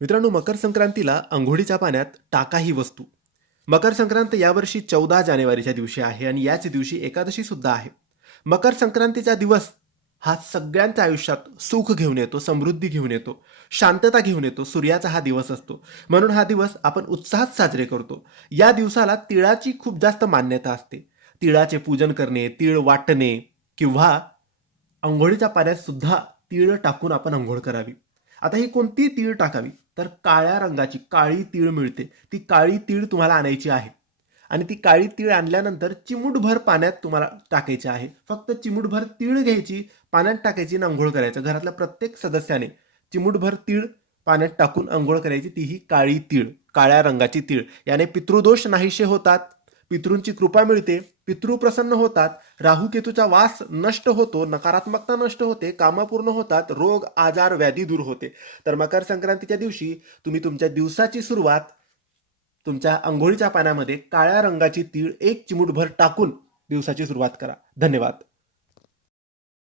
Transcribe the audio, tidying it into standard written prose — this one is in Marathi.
मित्रांनो, मकर संक्रांतीला अंघोळीच्या पाण्यात टाका ही वस्तू. मकर संक्रांत यावर्षी 14 जानेवारीच्या दिवशी आहे आणि याच दिवशी एकादशी सुद्धा आहे. मकर संक्रांतीचा दिवस हा सगळ्यांच्या आयुष्यात सुख घेऊन येतो, समृद्धी घेऊन येतो, शांतता घेऊन येतो. सूर्याचा हा दिवस असतो. म्हणून हा दिवस आपण उत्साहात साजरे करतो. या दिवसाला तिळाची खूप जास्त मान्यता असते. तिळाचे पूजन करणे, तीळ वाटणे किंवा अंघोळीच्या पाण्यात सुद्धा तीळ टाकून आपण अंघोळ करावी. आता ही कोणती तीळ टाकावी? तर काळ्या रंगाची काळी तीळ मिळते. ती काळी तीळ तुम्हाला आणायची आहे. आणि ती काळी तीळ आणल्यानंतर चिमूटभर पाण्यात तुम्हाला टाकायची आहे. फक्त चिमूटभर तीळ घ्यायची, पाण्यात टाकायची आणि अंघोळ करायचं. घरातल्या प्रत्येक सदस्याने चिमूटभर तीळ पाण्यात टाकून अंघोळ करायची. ती ही काळी तीळ, काळ्या रंगाची तीळ. याने पितृदोष नाहीसे होतात, पितृंची कृपा मिळते, पितृ प्रसन्न होतात, राहू-केतूचा वास नष्ट होतो, नकारात्मकता नष्ट होते, कामं पूर्ण होतात, रोग, आजार, व्याधी दूर होते. तर मकर संक्रांतीच्या दिवशी तुम्ही तुमच्या दिवसाची सुरुवात तुमच्या अंघोळीच्या पाण्यामध्ये काळ्या रंगाची तीळ एक चिमूटभर टाकून दिवसाची सुरुवात करा. धन्यवाद.